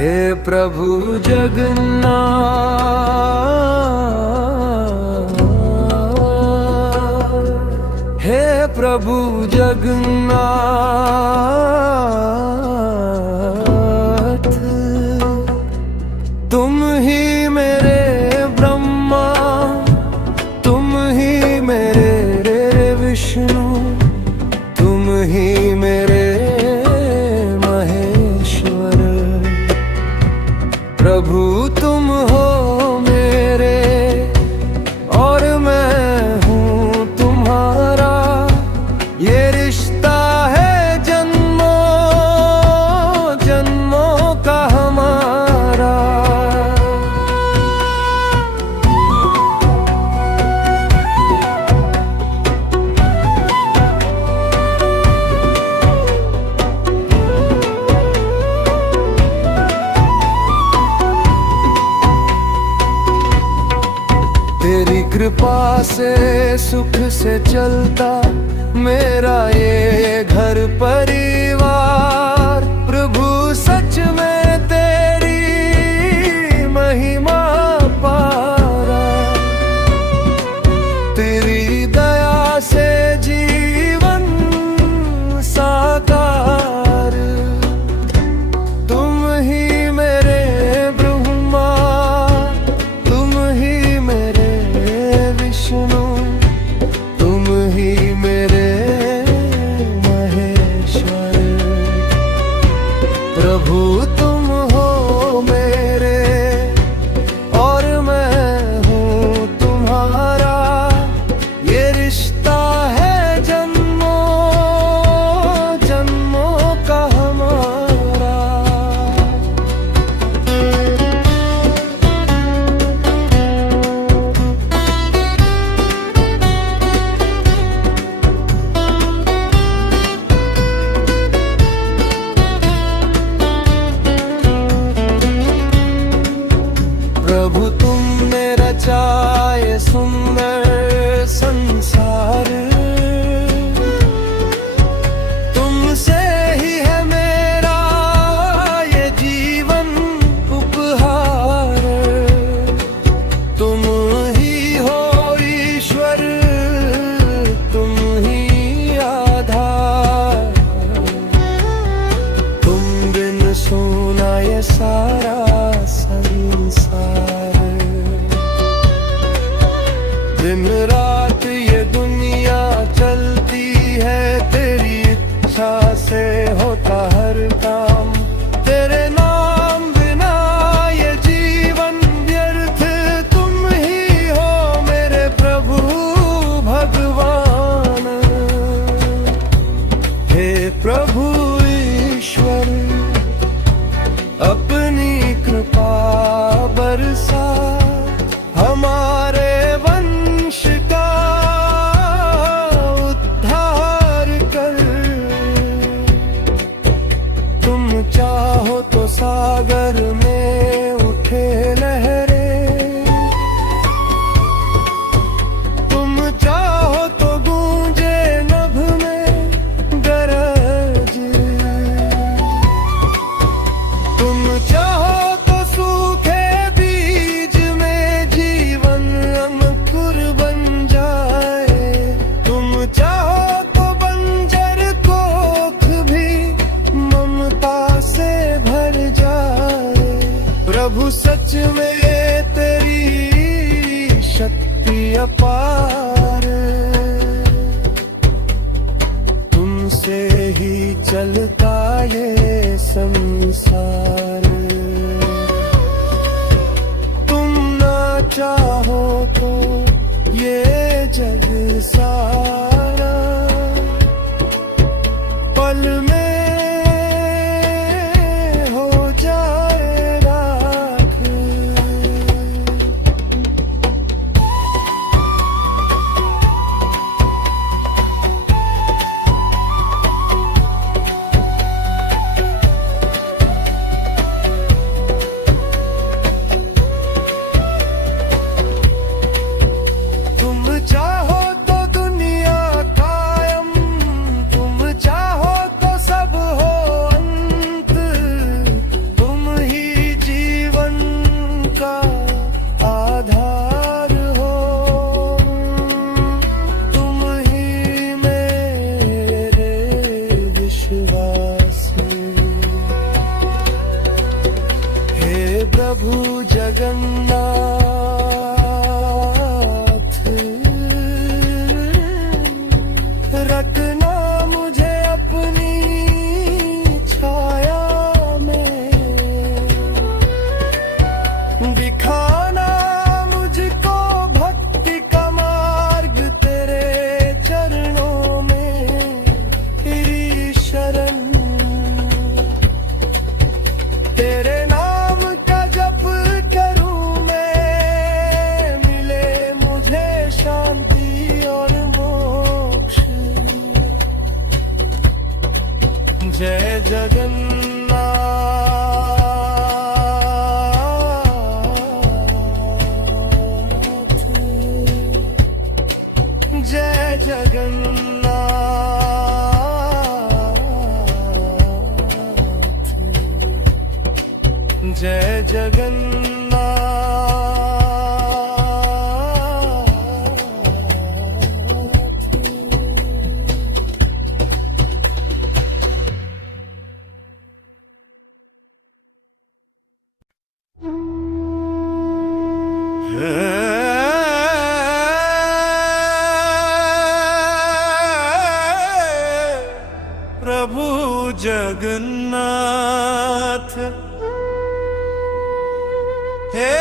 हे प्रभु जगन्नाथ, हे प्रभु जगन्नाथ, तुम ही मेरे ब्रह्मा, तुम ही मेरे विष्णु, तुम ही मेरे महेश्वर। प्रभु तुम हो मेरे और मैं हूँ तुम्हारा, ये रिश्ता है जन्मों जन्मों का हमारा। तेरी कृपा से सुख से चलता मेरा ये घर परिवार। प्रभु सच में तेरी महिमा पारा, तेरी दया से जीवन साकार। तुम ही मेरे ब्रह्मा, तुम ही मेरे विष्णु, तुम ही मेरे महेश्वर। प्रभु तुम हो मेरे और मैं हूँ तुम्हारा, ये रिश्ता है जन्मों जन्मों का हमारा। प्रभु तुमने रचा ये सुंदर संसार, तुमसे ही है मेरा ये जीवन उपहार। तुम ही हो ईश्वर, तुम ही आधार, तुम बिन सोना ये सारा संसार। दिन रात ये दुनिया चलती है, तेरी इच्छा से होता हर काम। तेरे नाम बिना ये जीवन व्यर्थ, तुम ही हो मेरे प्रभु भगवान। हे प्रभु ईश्वर, अपनी कृपा बरसा हमारे वंश का उद्धार कर। तुम चाहो तो सागर में उठे लहरें, तुम चाहो तो गूंजे नभ में गरज। तुम चाहो तो सूखे बीज में जीवन अंकुर बन जाए, तुम चाहो तो बंजर कोख भी ममता से भर जाए। प्रभु सच में तेरी शक्ति अपार, तुमसे ही चलता ये संसार। तुम ना चाहो तो ये जग सारा पल में हो जाए राख। जय प्रभु जगन्नाथ हे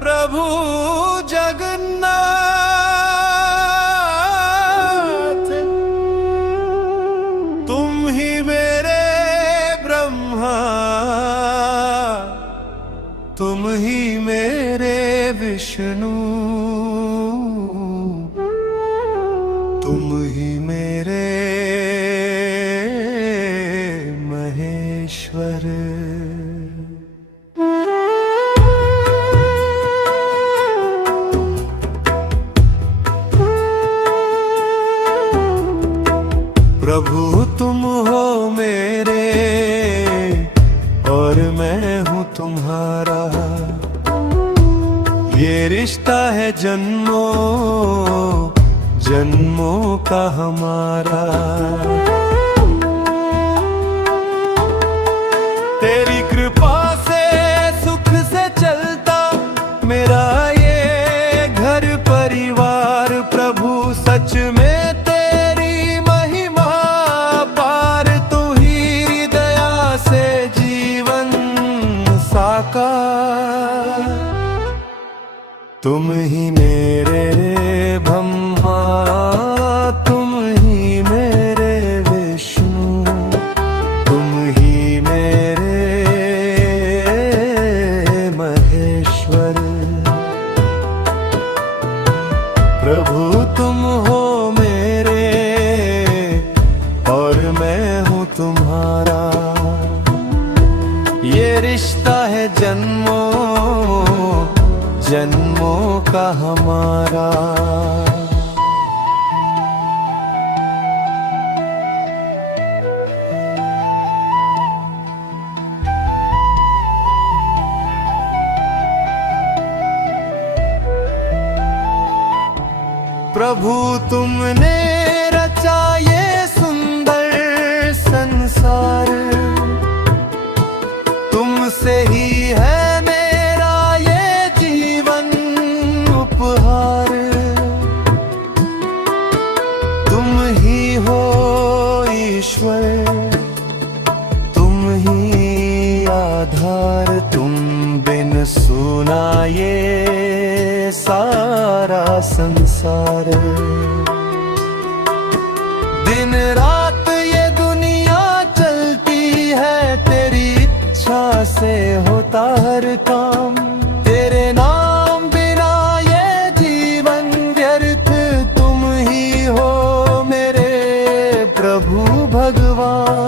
प्रभु जगन्नाथ, तुम ही मेरे ब्रह्मा, तुम ही मेरे विष्णु, तुम ही मेरे महेश्वर। प्रभु तुम हो मेरे और मैं हूँ तुम्हारा, ये रिश्ता है जन्मों जन्मों का हमारा। तेरी कृपा से सुख से चलता मेरा ये घर परिवार, प्रभु सच में तेरी महिमा पार, तू ही दया से जीवन साकार। तुम ही मेरे ब्रह्मा, तुम ही मेरे विष्णु, तुम ही मेरे महेश्वर। प्रभु तुम हो मेरे और मैं हूँ तुम्हारा, ये रिश्ता है जन्मों जन्मों का हमारा। प्रभु तुमने रचा ये सुंदर संसार, तुमसे ही है मेरा ये जीवन उपहार। तुम ही हो ईश्वर, तुम ही आधार, तुम बिन सुना ये सारा संसार। दिन रात ये दुनिया चलती है, तेरी इच्छा से होता हर काम। तेरे नाम बिना ये जीवन व्यर्थ, तुम ही हो मेरे प्रभु भगवान।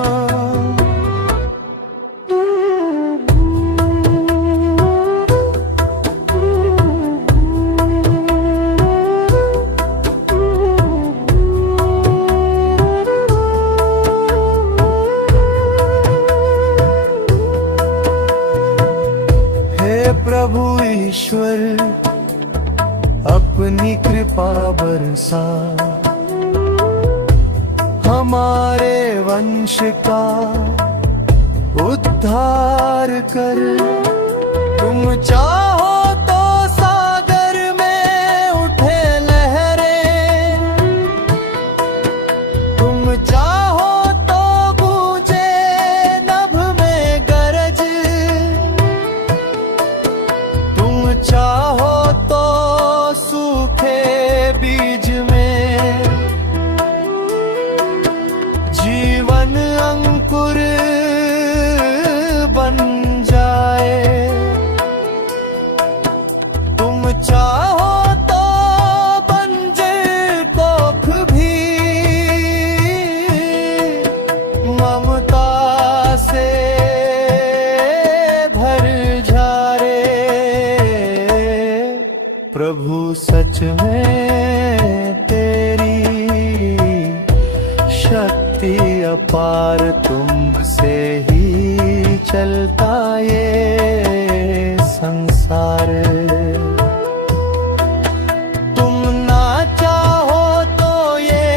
प्रभु ईश्वर अपनी कृपा बरसा, हमारे वंश का उद्धार कर। तुम चाहो तो सागर में उठे लहरें, तुम चाहो तो गूंजे नभ में गरज, तुम चाहो तो सूखे बीज में जीवन अंकुर बन जाए। तुम चाहो तो बंजर कोख भी सच में तेरी शक्ति अपार, तुमसे ही चलता ये संसार। तुम ना चाहो तो ये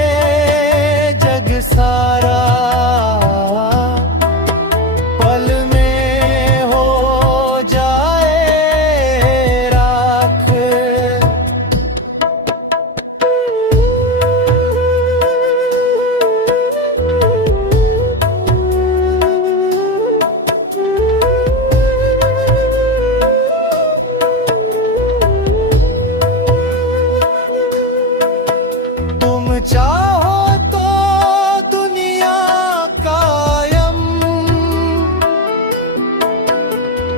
जग सारा पल में हो जाए राख। तुम चाहो तो दुनिया कायम,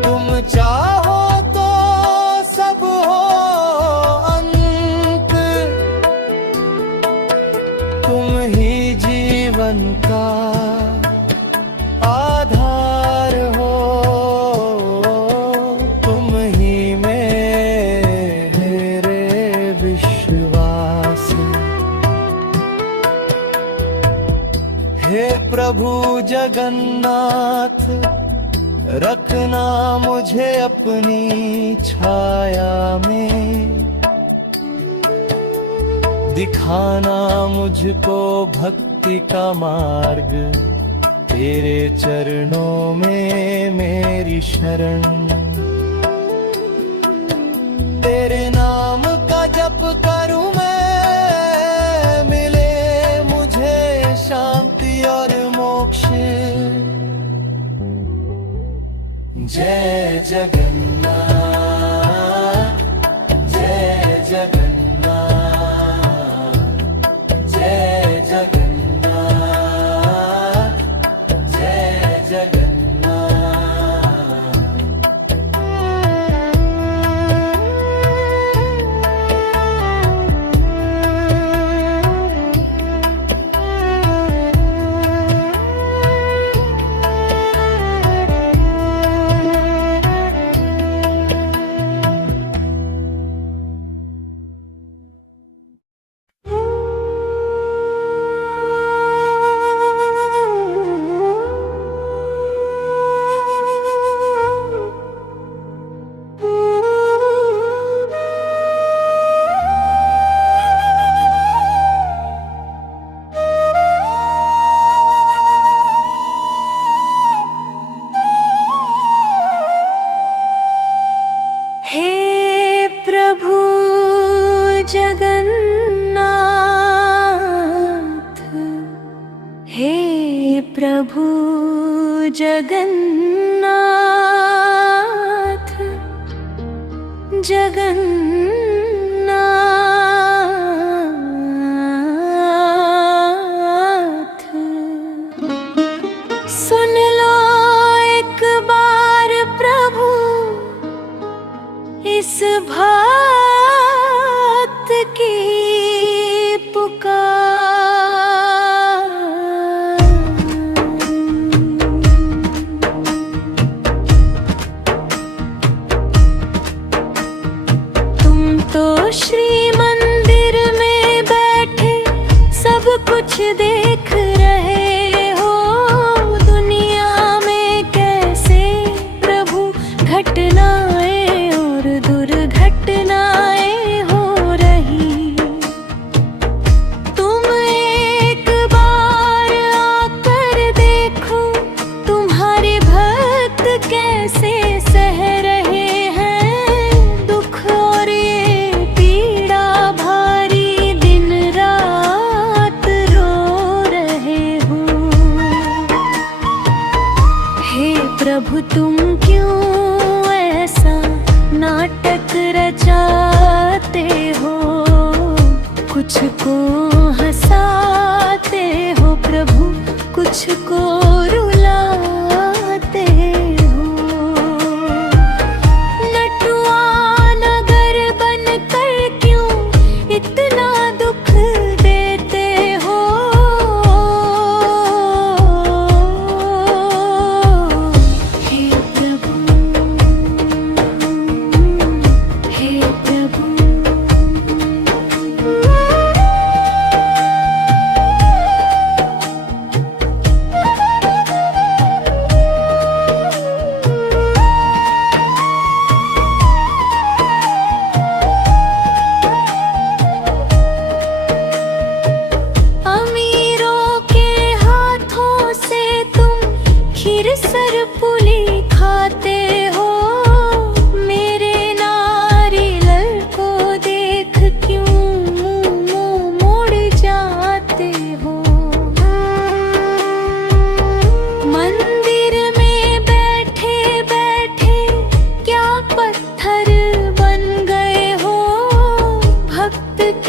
तुम चाहो तो सब हो अंत। तुम ही जीवन का आधार हो, तुम ही मेरे विश्वास। हे प्रभु जगन्नाथ, रखना मुझे अपनी छाया में, दिखाना मुझको भक्ति का मार्ग। तेरे चरणों में मेरी शरण, तेरे नाम का जप करूं मैं, मिले मुझे शांति और मोक्ष। जय जगन्नाथ, जय जगन्नाथ, जय जगन्नाथ, जय जगन्नाथ। प्रभु जगन्नाथ जगन्नाथ, सुन लो एक बार प्रभु इस भक्त की पुकार। श्री मंदिर में बैठे सब कुछ देख रहे हो, दुनिया में कैसे प्रभु घटनाएं और दुर्घटनाएं हो रही। तुम एक बार आकर देखो, तुम्हारे भक्त कैसे सह रहे हैं दुख और प्रभु तुम क्यों ऐसा नाटक रचाते हो, कुछ को हंसाते हो प्रभु, कुछ को रुलाते हो। नटुआ नगर बनकर क्यों इतना दुख देते हो। हे प्रभु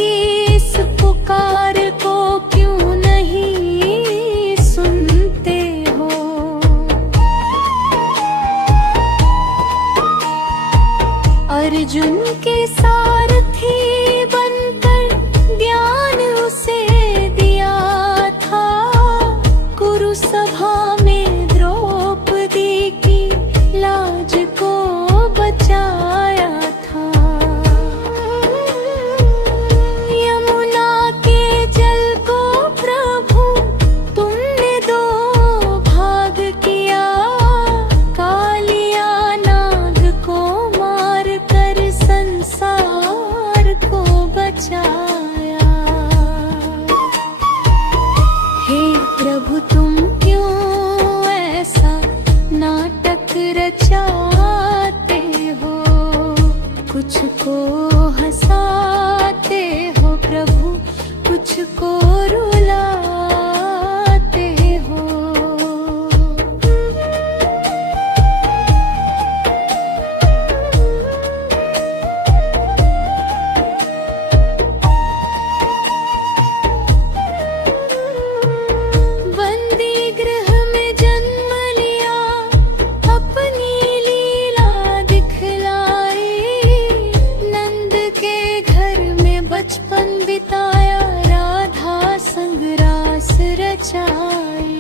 की इस पुकार को क्यों नहीं सुनते हो। अर्जुन के सारथी बनकर ज्ञान उसे दिया था, कुरु सभा में द्रौपदी की लाज को बचाया था। यमुना के जल को प्रभु तुमने दो भाग किया, कालिया नाग को मार कर संसार को बचाया। हे प्रभु तुम क्यों ऐसा नाटक रचाते हो, कुछ को हंसाते हो प्रभु, कुछ को रुलाते हो। बंदी गृह में जन्म लिया, अपनी लीला दिखलाई, नंद के घर में बचपन बिताया, राधा संग रास रचाई।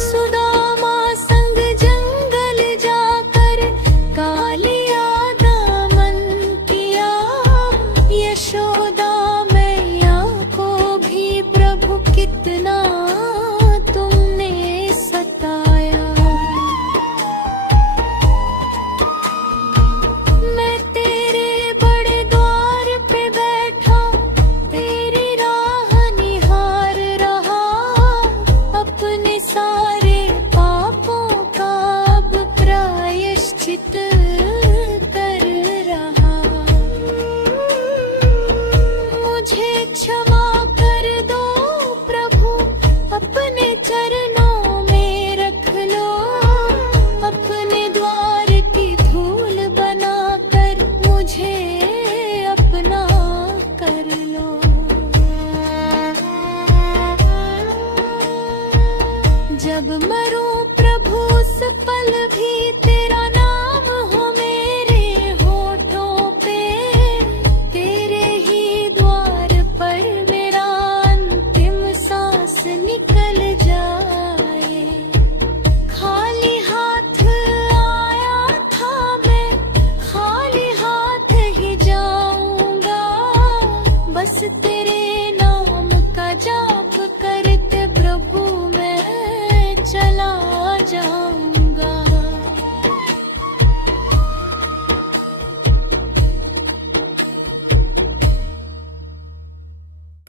सुदामा संग जंगल जाकर कालिया दामन किया, यशोदा मैया को भी प्रभु कितना तुमने सताया। मैं तेरे बड़े द्वार पे बैठा, तेरी राह निहार रहा, अपने सारे पापों का अब प्रायश्चित कर रहा। मुझे क्षमा कर दो प्रभु, अपने चरणों में रख लो, अपने द्वार की धूल बनाकर मुझे अपना कर लो। जब मरूं प्रभु उस पल भी तेरा नाम हो मेरे होठों पे, तेरे ही द्वार पर मेरा अंतिम सांस निकल जाए। खाली हाथ आया था मैं, खाली हाथ ही जाऊंगा, बस तेरे नाम का जाप करते प्रभु मैं चला जाऊंगा।